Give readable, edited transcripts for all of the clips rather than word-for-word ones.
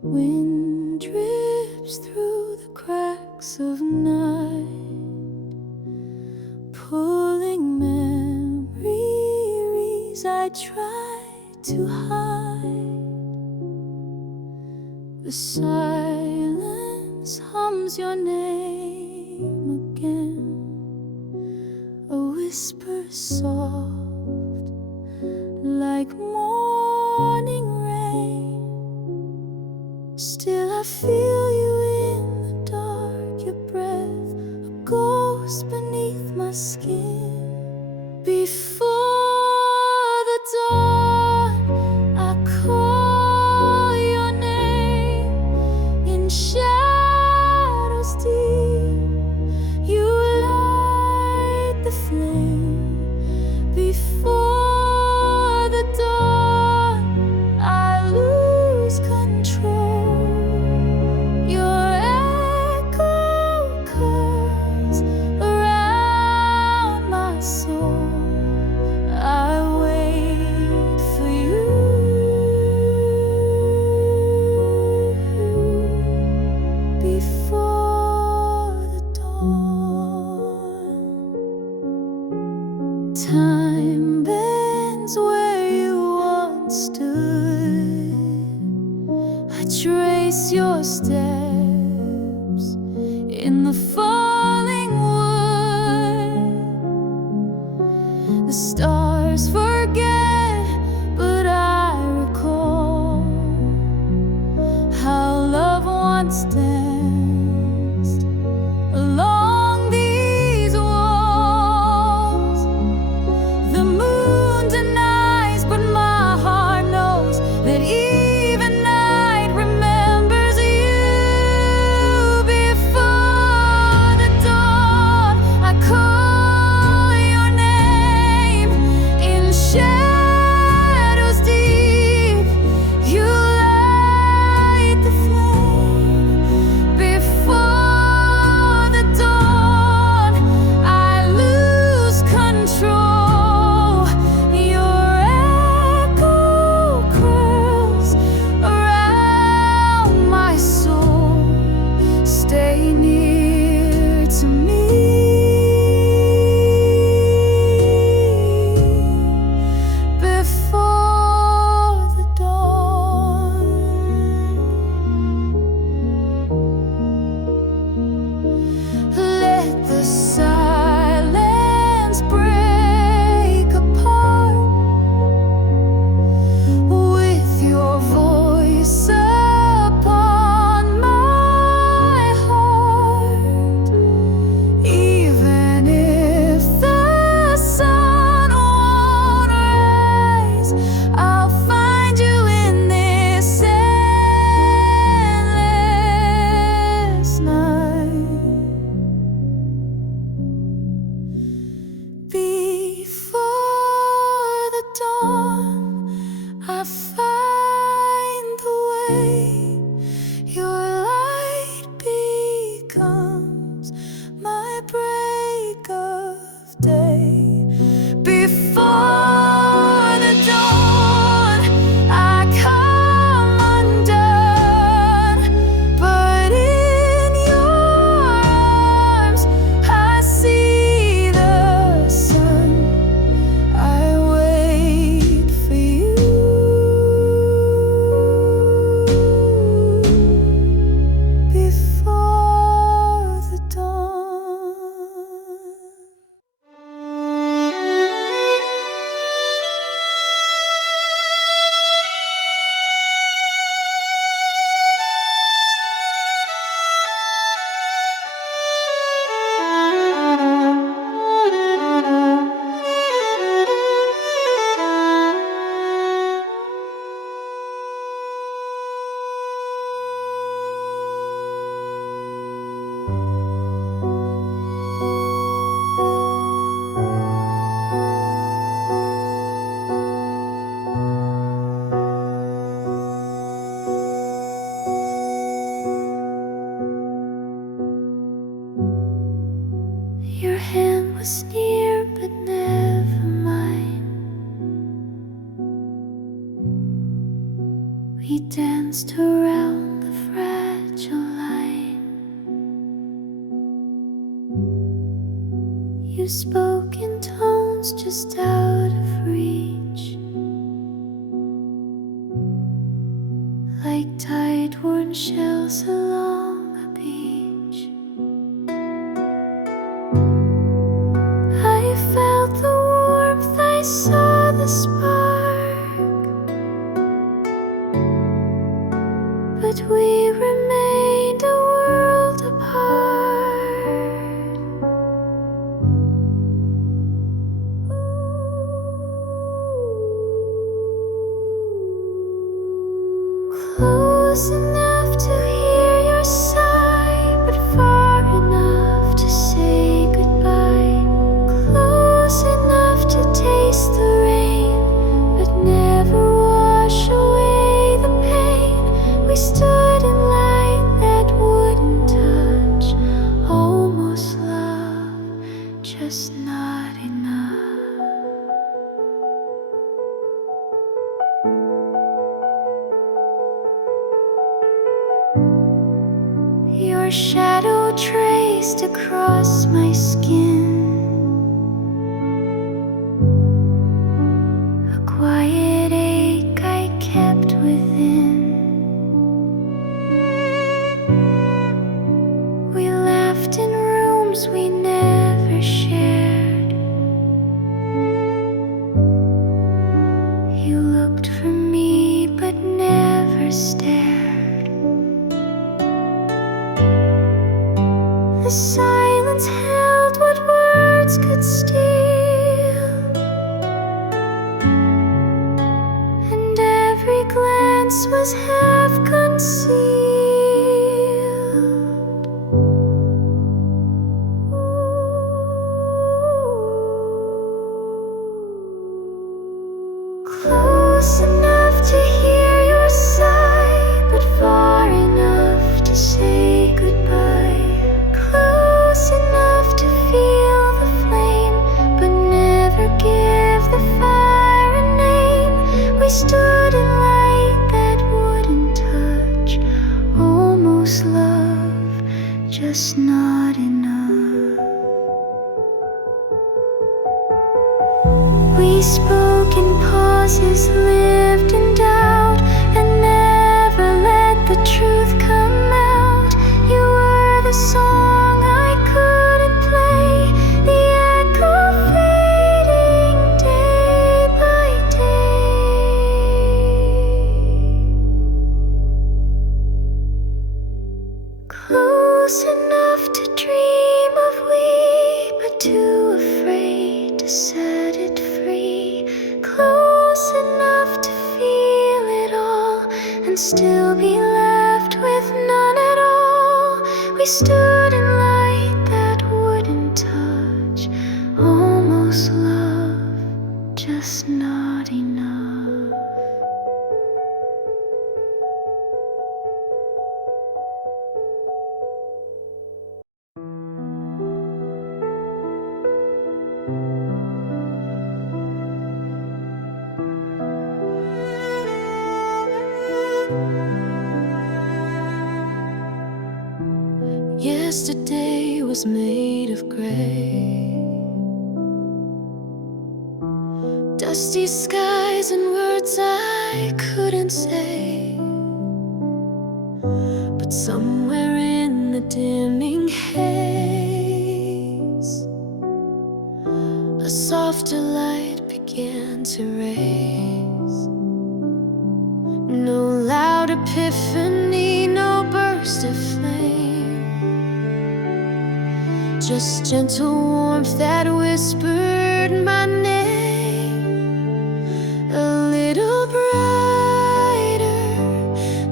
Wind drips through the cracks of night, pulling memories I try to hide. The silence hums your name again, a whisper soft like morning rain. Still I feel you in the dark, your breath, a ghost beneath my skin. Before the dawn, I call your name. In shadows deep, you light the flame. Before the dawn, I lose control. Your echo curls around my soul. I wait for you. Before the dawn, time bends where you once stood. I trace your steps in the falling wood. The stars forget, but I recall how love once danced along these walls. The moon denies, but my heart knows that even night remembers you. Before the dawn, I call your name. In shadows deep, you light the flame. just around the fragile line. You spoke in tones just out of reach, like tide-worn shells along a beach. I felt the warmth, I saw the spark, but we remained a world apart. Close enough to hear your sigh, but far enough to say goodbye. Close enough to taste the rain, but never wash away the pain. We stood in light that wouldn't touch, almost love, just not enough. Your shadow traced across my skin, a quiet ache I kept within. We laughed in rooms we never shared. You looked for me but never stared. The silence held what words could steal, and every glance was half concealed. Close enough to hear your sigh, but far enough to say goodbye. Close enough to feel the flame, but never give the fire a name. We stood in light that wouldn't touch, almost love, just not enough. We spoke in pauses, lived in doubt, and never let the truth come out. You were the song I couldn't play, the echo fading day by day. Close enough to dream of we, but too afraid to set it free. Close enough to feel it all, and still be left with none at all. We stood in light that wouldn't touch, almost love, just not enough. Yesterday was made of gray, dusty skies and words I couldn't say. But somewhere in the dimming haze, a softer light began to raise. No loud epiphany, no burst of flame, just gentle warmth that whispered my name. A little brighter,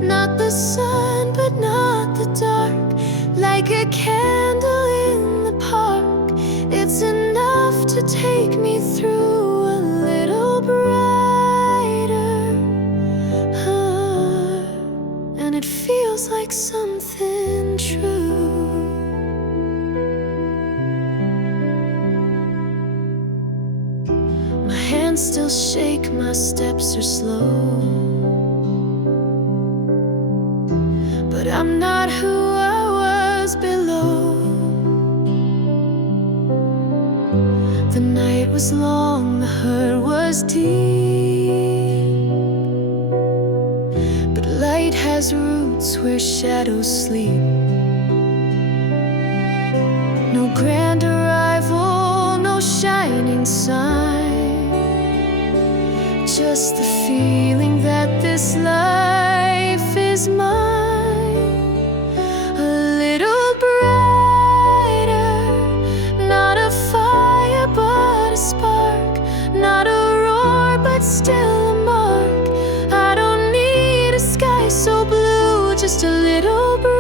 not the sun but not the dark, like a candle in the park. It's enough to take me through. A little brighter, and it feels like something true. Still shake, my steps are slow. but I'm not who I was below. The night was long, the hurt was deep, but light has roots where shadows sleep. No grand arrival, no shining sign, just the feeling that this life is mine. A little brighter, not a fire but a spark, not a roar but still a mark. I don't need a sky so blue, just a little brighter.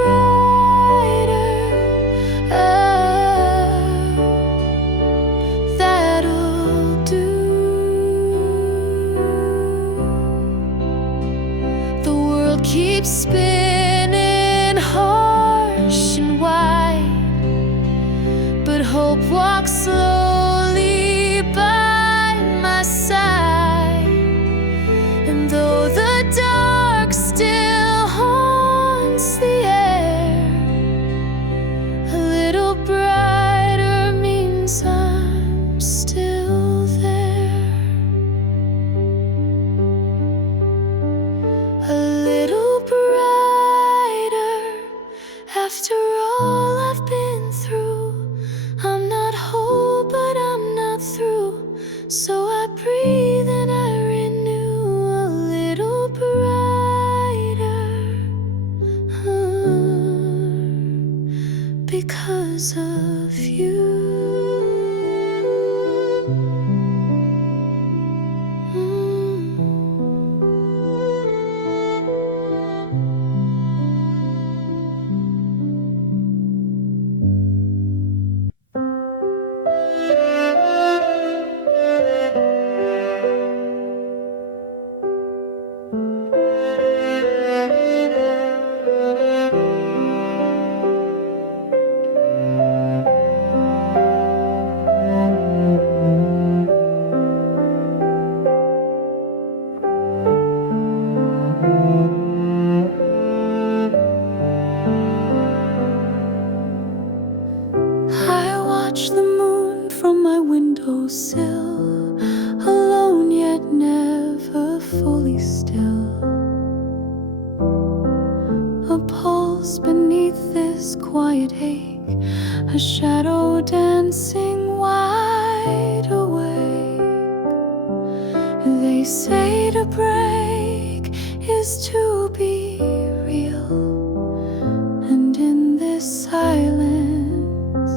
That'll do. The world keeps spinning harsh and wide, but hope walks slowly by my side. And though the dark still haunts the air, a little brighter means I'm still there. A little brighter after all I've been through. I'm not whole, but I'm not through. So I breathe and I renew. A little brighter, because of you. I watch the moon from my windowsill, alone yet never fully still. A pulse beneath this quiet ache, a shadow dancing wide awake. They say to break is to be real, and in this silence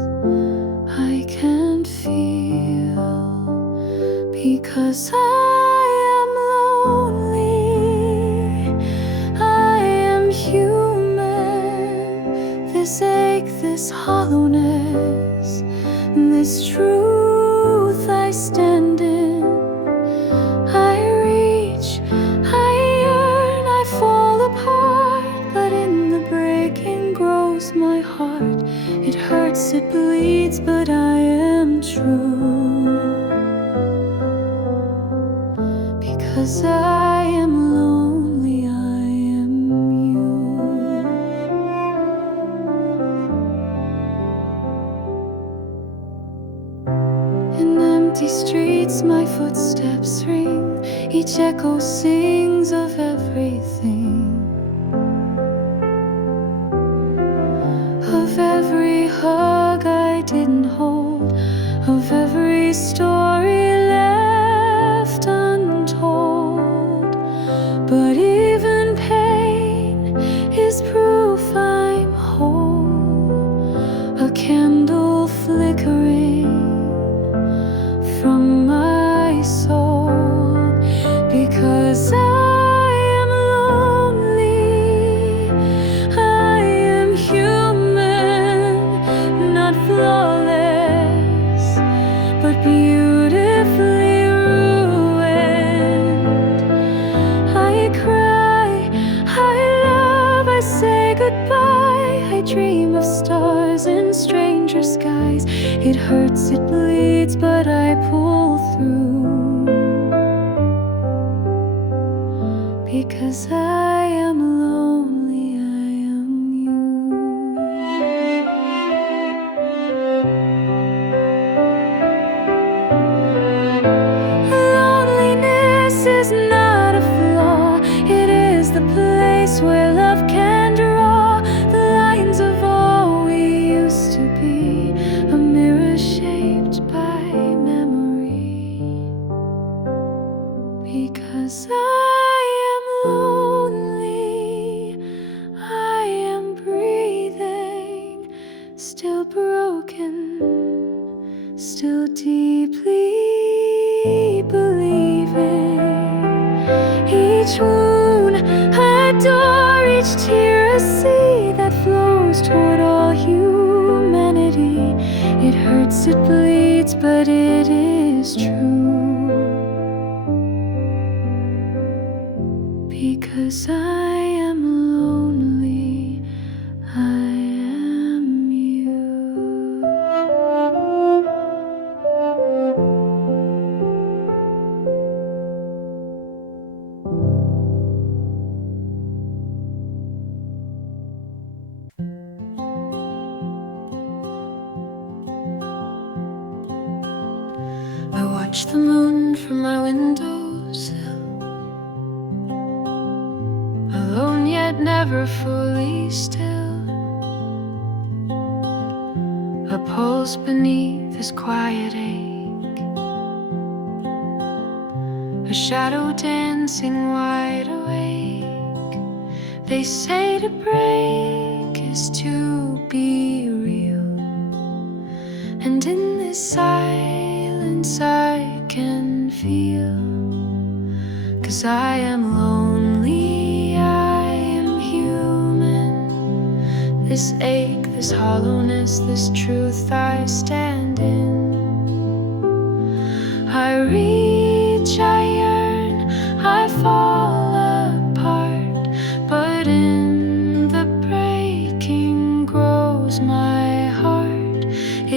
I can't feel, because I am lonely, I am human. This ache, this hollowness, this truth I stand in. I reach, I yearn, I fall apart, but in the breaking grows my heart. It hurts, it bleeds, but I am true, because I am lonely, I am you. In empty streets my footsteps ring, each echo sings of everything, of every hug I didn't hold, of every story left untold. But even pain is proof I'm whole, a candle flickering from my soul, because I am lonely, I am human, not flawless, but beautifully ruined. I cry, I love, I say goodbye, I dream of stars in stranger skies. It hurts, it bleeds, but I pull through, because I am lonely. each tear a sea that flows toward all humanity. It hurts, it bleeds, but it is true. Because I am lonely, I am you. I watch the moon from my windowsill, alone yet never fully still. A pulse beneath this quiet ache, a shadow dancing wide awake. They say to break is to be real, and in this silence I can feel. 'Cause I am lonely, I am human. This ache, this hollowness, this truth I stand in. I reach, I yearn, I fall apart, but in the breaking grows my heart.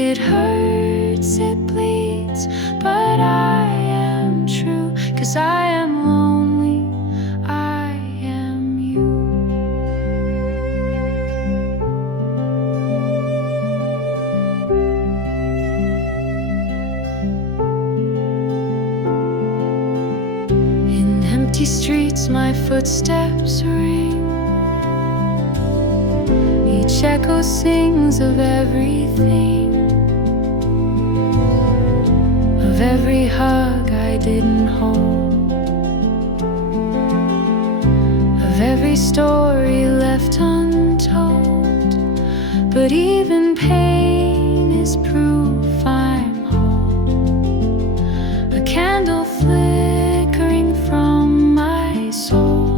It hurts, it bleeds, but I am true. 'Cause I am lonely, I am you. In empty streets my footsteps ring, each echo sings of everything, of every hug I didn't hold, of every story left untold. But even pain is proof I'm whole, a candle flickering from my soul.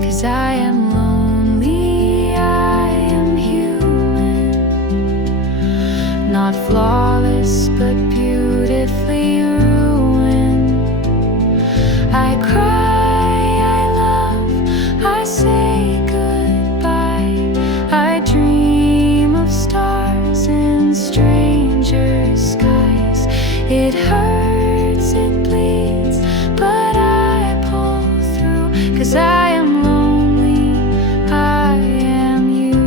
'Cause I am lonely, I am human, not flawless but beautifully ruined. I cry, I love, I say goodbye. I dream of stars in stranger skies. It hurts, it bleeds, but I pull through. 'Cause I am lonely, I am you.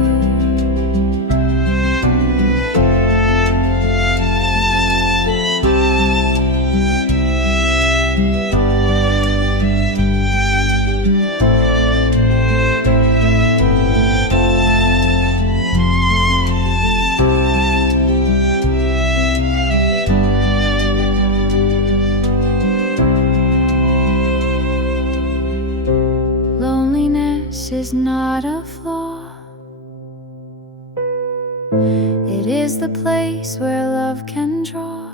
Loneliness is not a flaw. It is the place where love can draw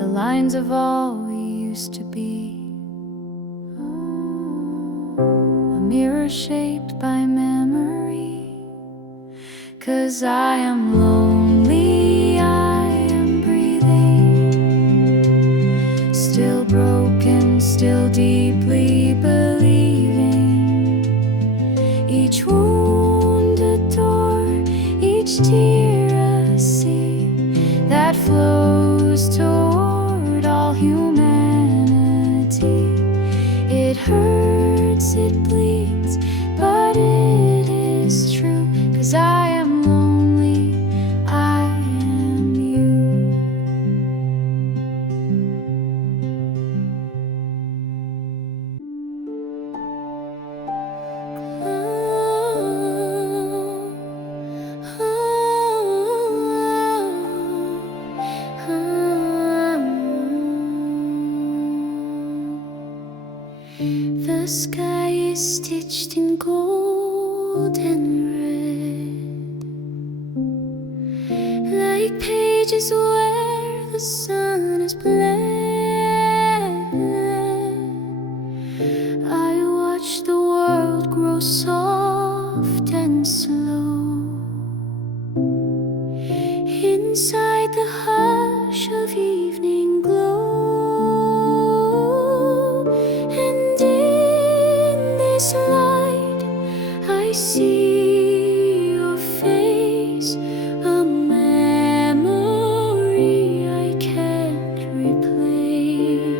the lines of all we used to be, a mirror shaped by memory. 'Cause I am lonely, I am breathing, still broken, still deeply believing. Each wounded door, each tear a sea that flows toward all humanity. It hurts, it bleeds, but it is true. 'Cause I am lonely, I am you. The sky is stitched in gold and red, like pages where the sun is bled. I so soft and slow. Inside the hush of evening glow, and in this light I see your face, a memory I can't replace.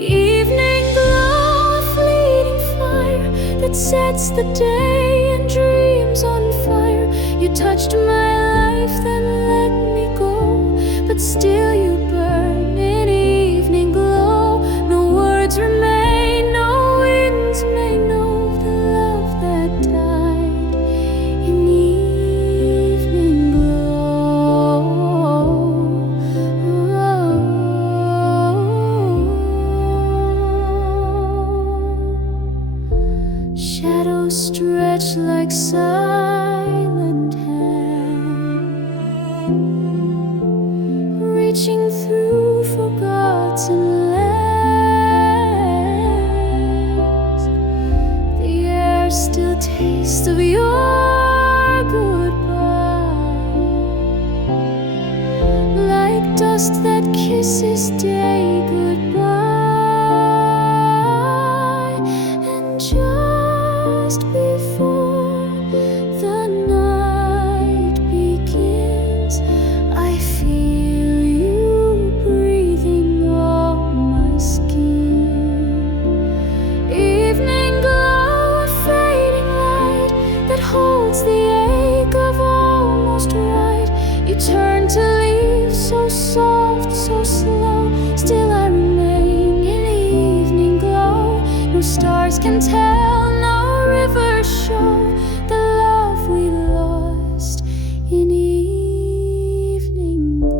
Evening glow, a fleeting fire that sets the day and dreams on fire. You touched my life, then let me go, but still you burn in evening glow. No words remain, no winds may know the love that died in evening glow. Shadows stretch like silent hands, reaching through forgotten lands. The air still tastes of your goodbye, like dust that kisses day goodbye. And just before the night begins, I feel you breathing on my skin. Evening glow, a fading light that holds the ache of almost right. You turn to leave, so soft, so slow. Still I remain in evening glow. No stars can tell, no rivers show the love we lost in evening glow.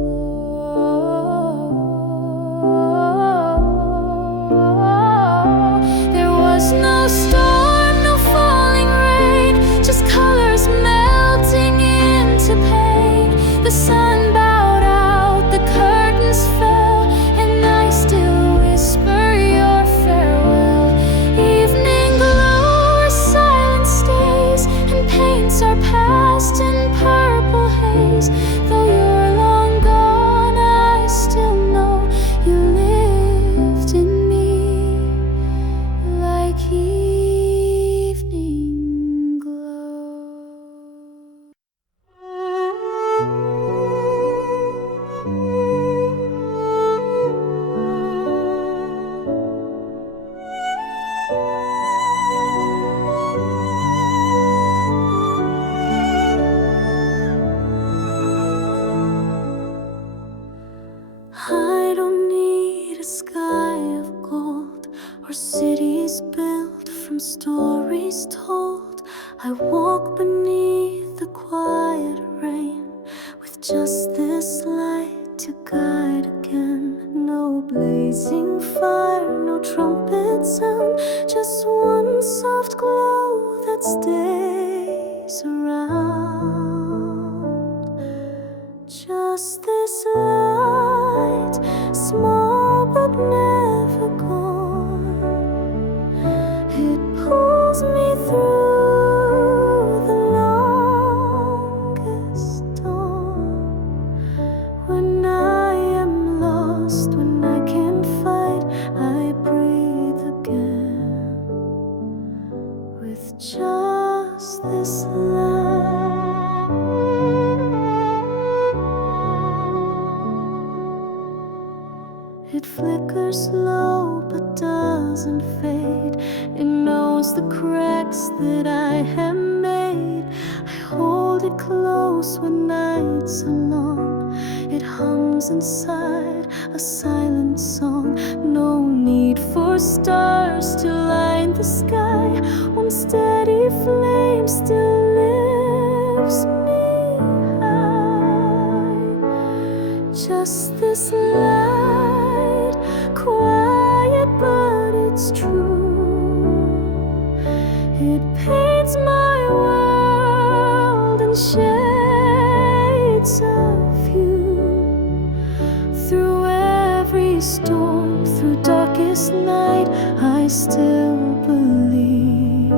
There was no storm, no falling rain, just colors melting into pain. The sun bowed out, the curtains fell, and I still whisper your farewell. Evening glow, where silence stays and paints our past in purple haze. Though you're long gone, I still know you lived in me like evening glow. I don't need a sky of gold or cities built from stories told. I walk beneath the quiet rain with just this light to guide again. No blazing fire, no trumpet sound, just one soft glow that stays around. Just this light, small but never gone. It pulls me through the longest dawn. When I am lost, when I can't fight, I breathe again with just this light. It flickers low but doesn't fade. It knows the cracks that I have made. I hold it close when nights are long. It hums inside, a silent song. No need for stars to light the sky. One steady flame still lifts me high. Just this light, quiet but it's true. It paints my world in shades of you. Through every storm, through darkest night, I still believe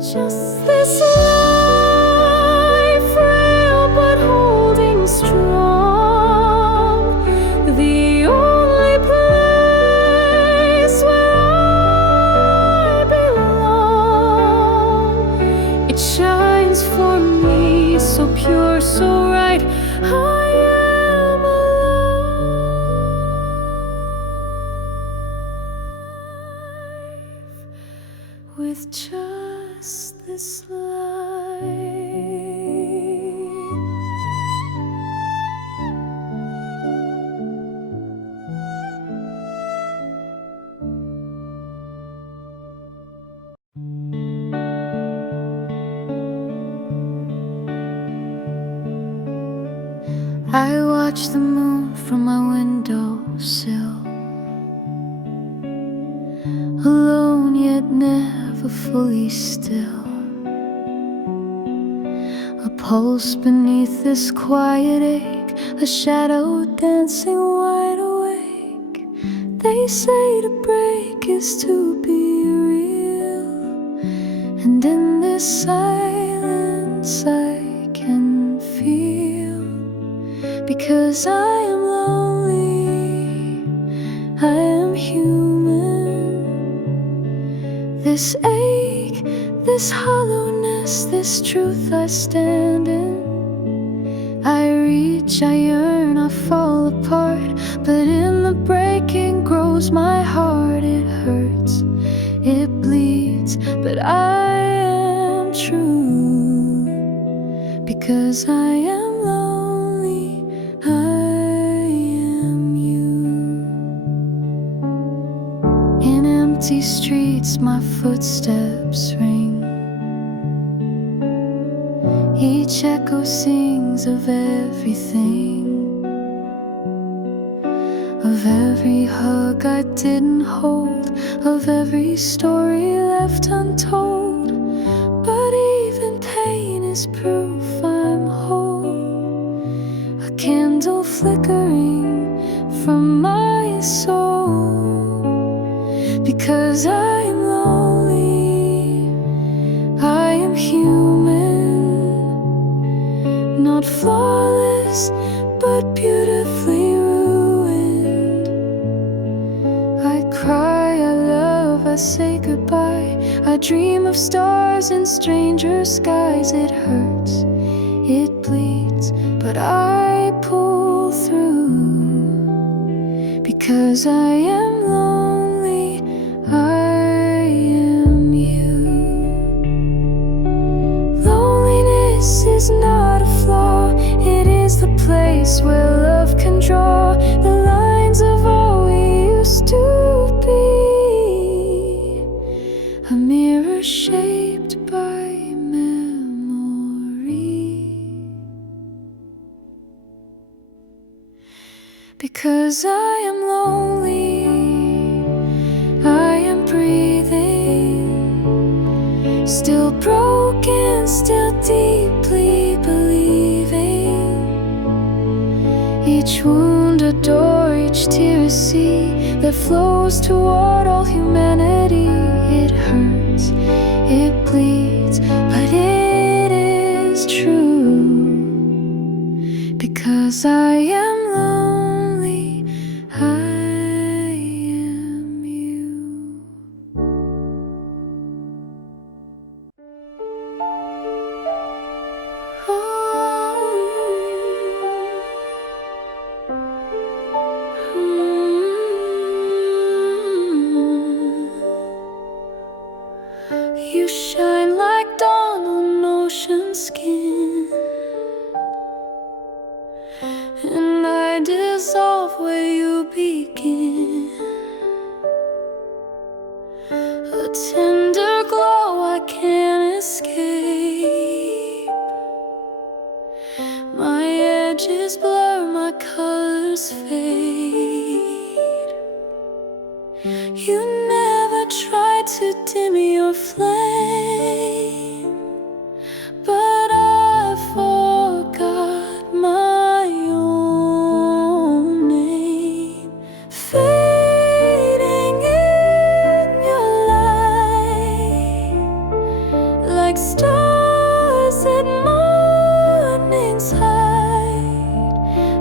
Just this life, frail but holding strong, the only place where I belong. It shines for me, so pure, so right. I am alive with just this life. I watch the moon from my windowsill, alone yet never fully still. A pulse beneath this quiet ache, a shadow dancing wide awake. They say to break is to be real, and in this silence I can feel. Because I am lonely, I am human. This ache, this hollowness, this truth I stand in. I reach, I yearn, I fall apart, but in the breaking grows my heart. It hurts, it bleeds, but I am true. Because I am lonely, I am you. In empty streets my footsteps ring. Each echo sings of everything, of every hug I didn't hold, of every story left untold. But even pain is proof I'm whole, a candle flickering from my soul. Because I am lonely, I am human, not flawless, but beautifully ruined. I cry, I love, I say goodbye. I dream of stars in stranger skies. It hurts, it bleeds, but I pull through. Because I am lonely, I am you. Loneliness is not a flaw, it is the place where love can draw the lines of all we used to be, a mirror shaped by memory. Because I am lonely, I am breathing, still broken, still deeply believing. Each wound a door, each tear a sea that flows toward all humanity. It hurts, it bleeds, but it is true. Because I am lonely, I am you. You shine like dawn on ocean skin, and I dissolve where you begin. A tender glow I can't escape. My edges blur, my colors fade. You never tried to dim your flame, but I forgot my own name. Fading in your light, like stars at morning's height.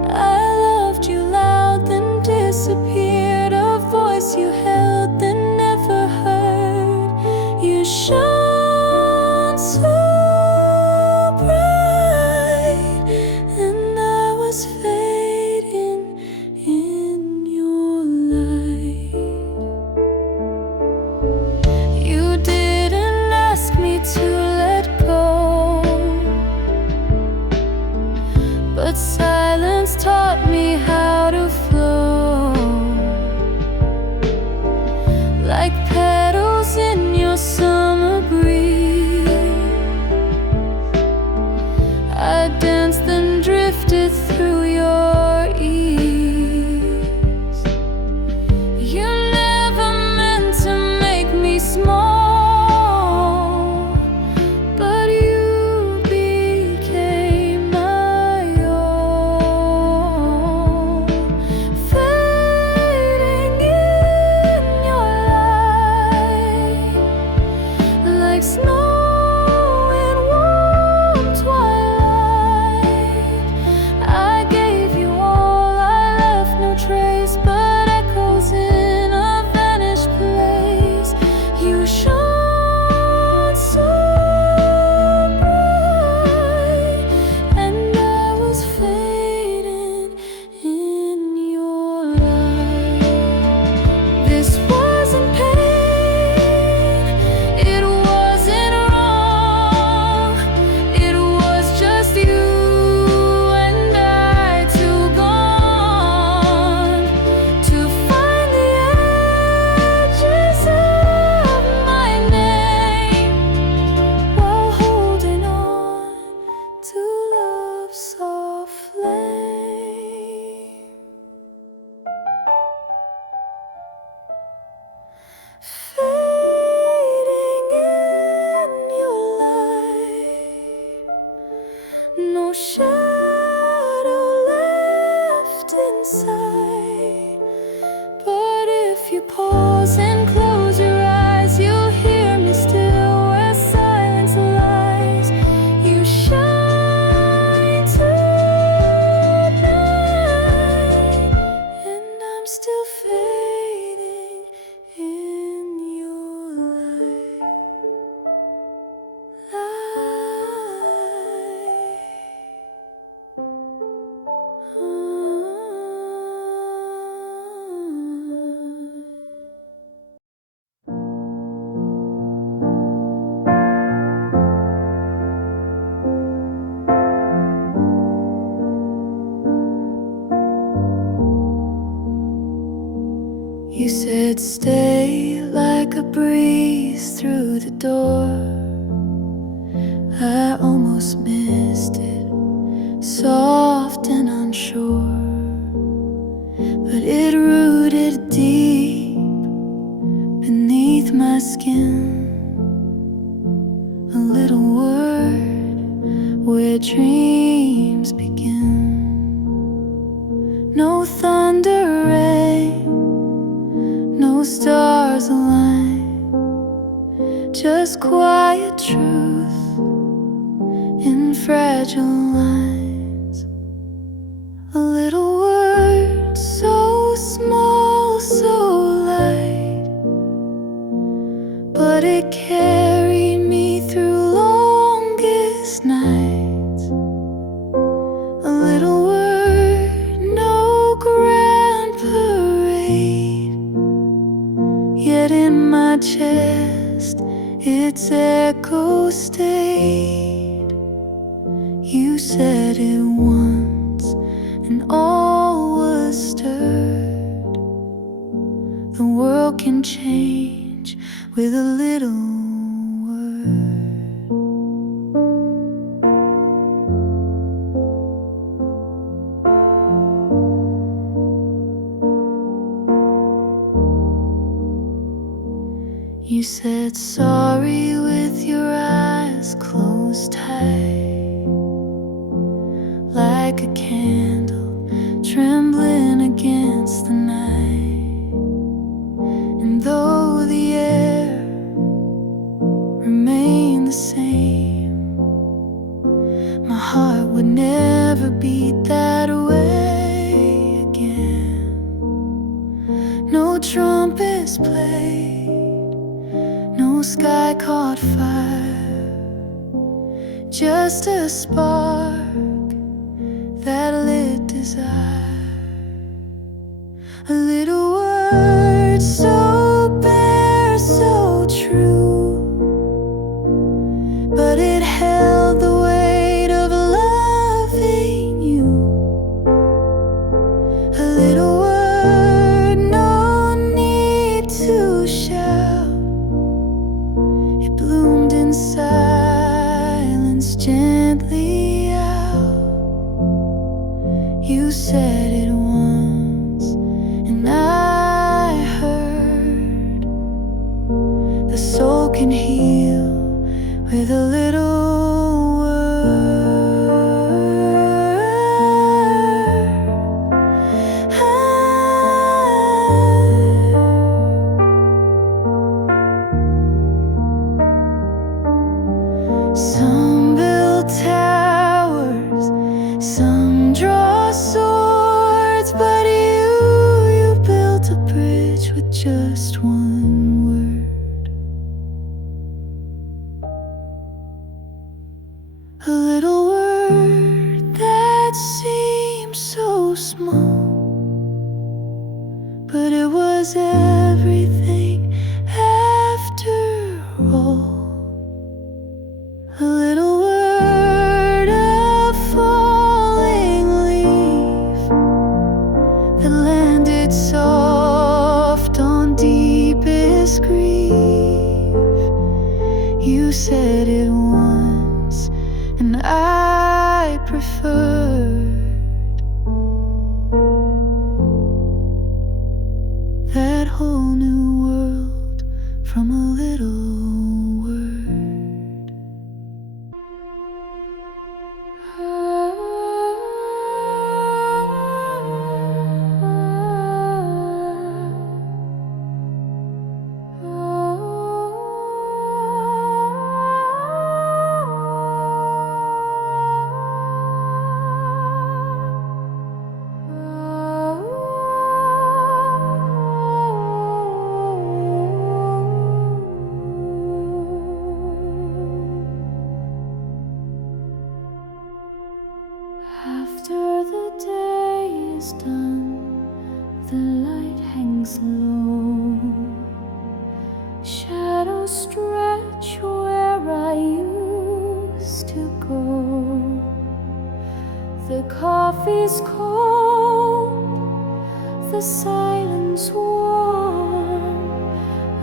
I loved you loud, then disappeared. A voice you held, then never heard. You shone so bright, and I was fading in your light. You didn't ask me to let go, but silence taught me how to flow. Like petals in your summer breeze, I danced and drifted through your ease. You never meant to make me small, but you became my own. Fading in your light, like snow in warm twilight. I gave you all, I left no trace, but echoes in a vanished place. You shone so bright, and I was fading in your light. This wasn't pain, it wasn't wrong. It was just you and I too gone to find the edges of my name while holding on to love's soft flame. Fading in your light, no shadow left inside. But if you pause and close your eyes, you'll hear me still where silence lies. You shine tonight, and I'm still fading in your light. You said stay like a breeze through the door. I almost missed it, soft and unsure, but it rooted deep beneath my skin. A little word where dreams begin. No thunder rain, no stars align, just quiet truth in fragile lines. A little word so small, so light, but it carried me through longest nights. A little word, no grand parade, yet in my chest its echo stayed. You said it once and all was stirred. The world can change with a little word. You said sorry with your eyes closed tight, like a candle trembling against the night. And though the air remained the same, sky caught fire, just a spark that lit desire. A little word so bare, so true, but it held the weight of loving you. A little word, no need to shout. It bloomed in silence, gently out. You said it once, and I heard. The soul can heal with a little word. Some build towers, some draw swords, but you built a bridge with just one word. A little word that seems so small, but it was everything after all. A little word, a falling leaf that landed soft on deepest grief. You said it once, and I preferred that whole new world from a little word. After the day is done, the light hangs low. Shadows stretch where I used to go. The coffee's cold, the silence warm.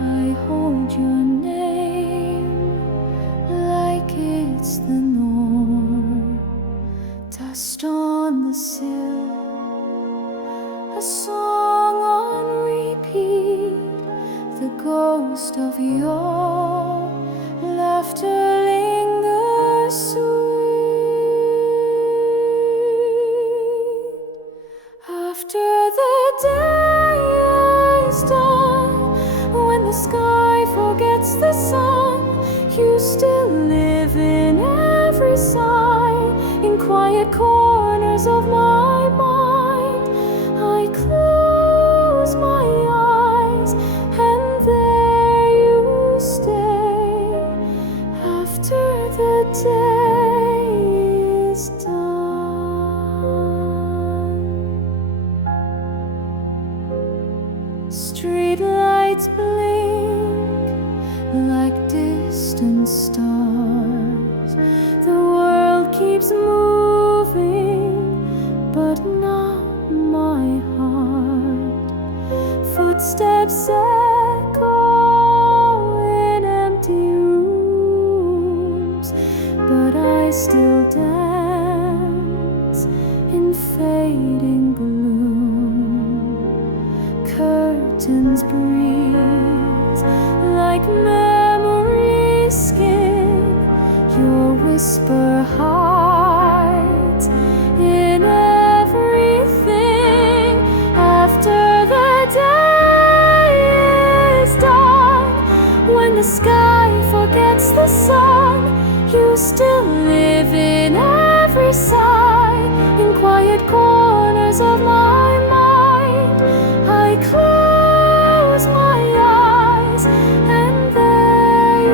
I hold your name like it's the norm. Dust on the sill, a song on repeat. The ghost of your laughter lingers sweet. After the day is done, when the sky forgets the sun, you still live in every sigh, in quiet corners of my mind. I close my eyes, and there you stay. After the day is done, street lights blink like distant stars. The world keeps moving, but not my heart. Footsteps echo in empty rooms, but I still dance in fading gloom. Curtains breathe like memory skin. Your whisper hides in everything. After the day is done, when the sky forgets the sun, you still live in every sigh, in quiet corners of my mind. I close my eyes, and there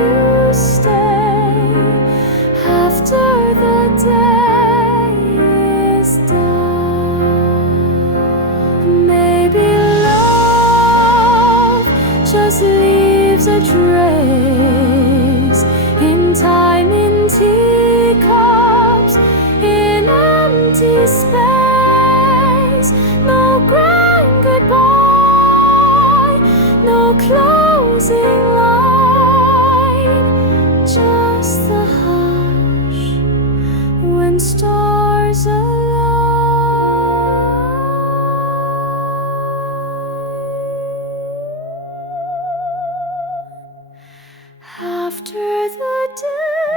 After the day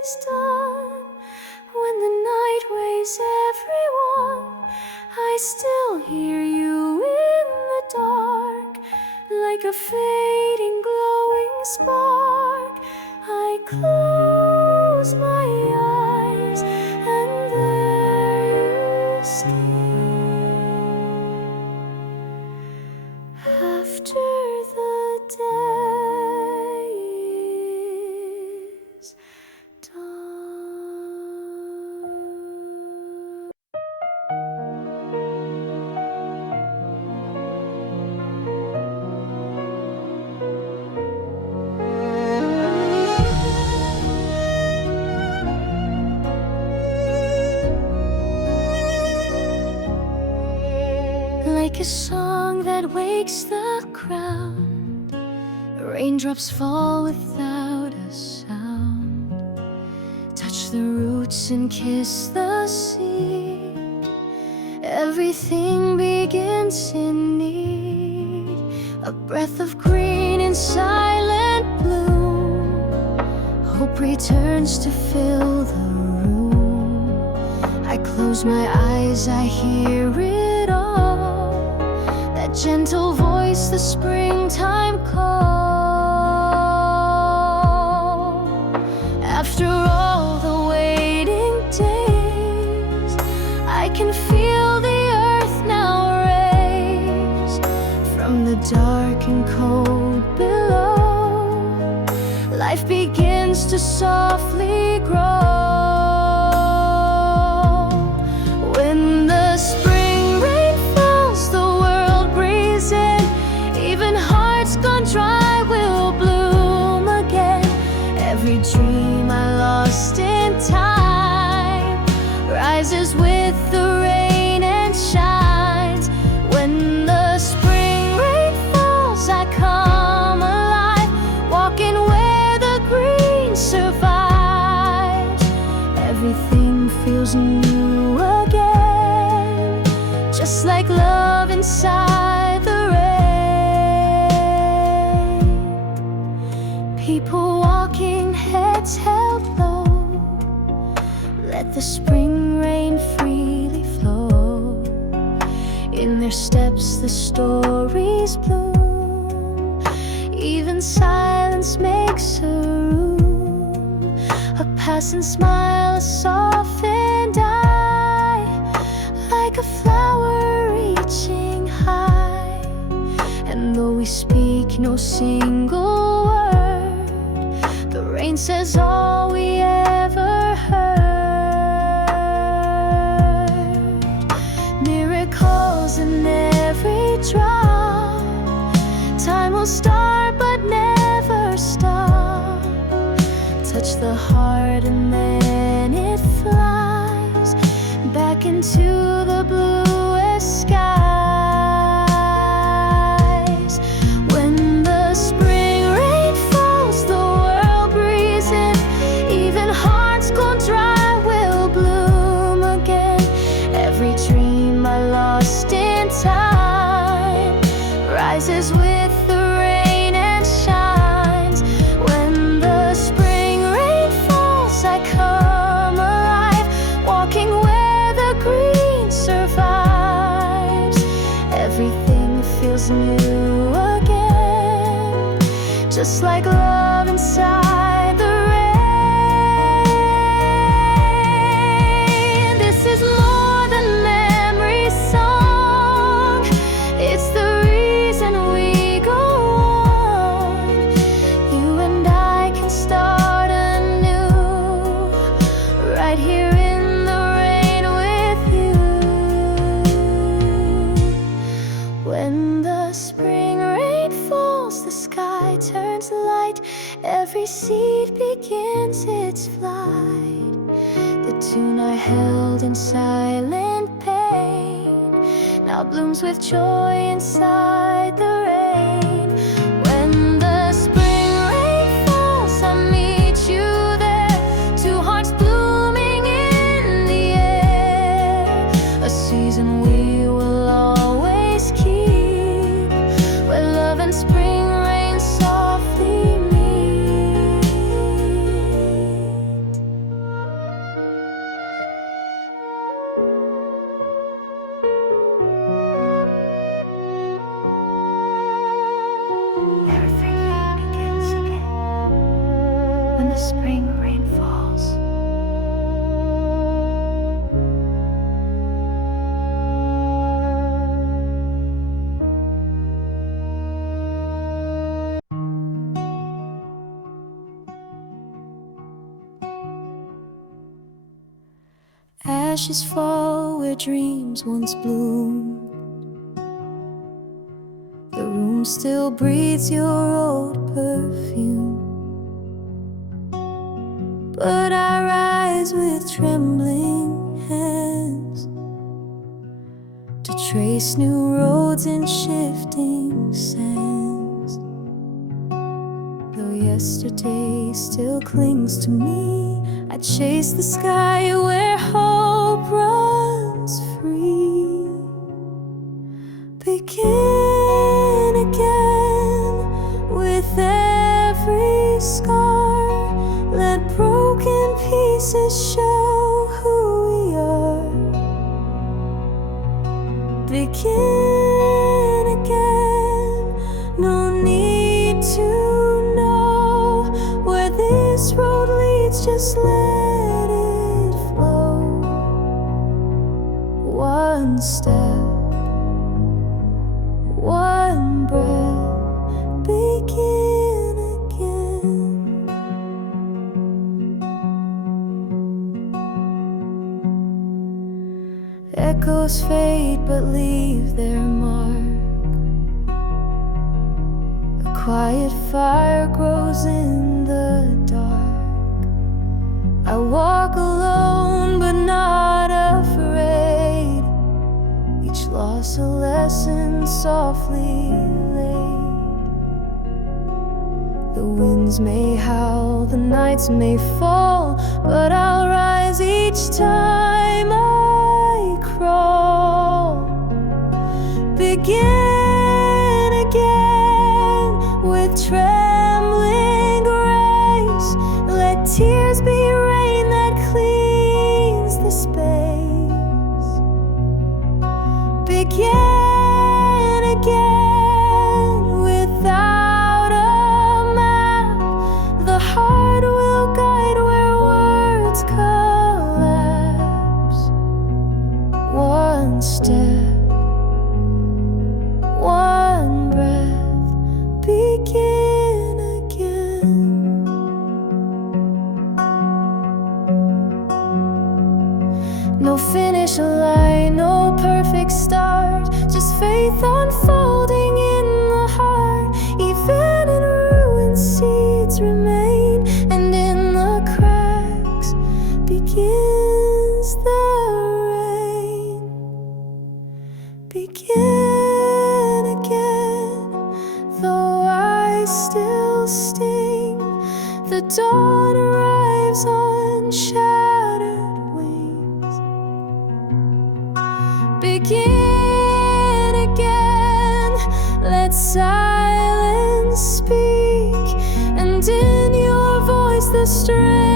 is done, when the night weighs everyone, I still hear you in the dark, like a fading glowing spark. I close my eyes and there you stay. After the day is done. Like a song that wakes the ground, raindrops fall without a sound, touch the roots and kiss the seed. Everything begins in need, a breath of green in silent bloom. Hope returns to fill the room. I close my eyes, I hear it all, that gentle voice, the springtime call. After all the waiting days, I can feel the earth now raised from the dark and cold below. Life begins to softly grow. When the spring rain falls, the world breathes in. Even hearts gone dry will bloom again. Every dream I lost in time rises with the rain and shines. When the spring rain falls, I come alive, walking where the green survives. Everything feels new again, just like love inside the rain. People walking, heads held low, let the spring rain freely flow. In their steps the stories bloom, even silence makes a room. A passing smile, a softened eye, like a flower reaching high. And though we speak no single word, the rain says all we ever heard. Miracles in every drop, time will start but never stop. Touch the heart and then it flies back into the bluest skies. When the spring rain falls, the world breathes in. Even hearts gone dry will bloom again. Every dream I lost in time rises with the rain and shines. When the spring rain falls, I come alive, walking where the green survives. Everything feels new again, just like love inside the rain. This is more than memory song, it's the reason we go on. You and I can start anew, right here in the rain with you. When the spring rain falls, the sky turns light. Every seed begins its flight. The tune I held in silent pain now blooms with joy inside the rain. When the spring rain falls, I meet you there, two hearts blooming in the air. A season we will always keep, where love and spring rain softly meet. the spring rain falls. Ashes fall where dreams once bloomed. The room still breathes your old perfume, but I rise with trembling hands to trace new roads in shifting sands. Though yesterday still clings to me, I chase the sky where hope runs free. Begin again with every scar. Let broken pieces show who we are. Begin again, no need to know where this road leads, just let it flow. One step, one breath, begin again. Echoes fade but leave their mark. A quiet fire grows in the dark. I walk alone but not afraid. Each loss a lesson softly laid. The winds may howl, the nights may fall, but I'll rise each time I crawl. Begin again with trembling grace. Let tears be rain that cleans the space. Begin again without a map. The heart will guide where words collapse. One step, one breath, begin again. No finish line, no perfect start, just faith unfolding in the heart. Even in ruins, seeds remain, and in the cracks begins the rain. Begin again, though I still sting. The dawn arrives on shattered wings. Begin again, let silence speak, and in your voice the strength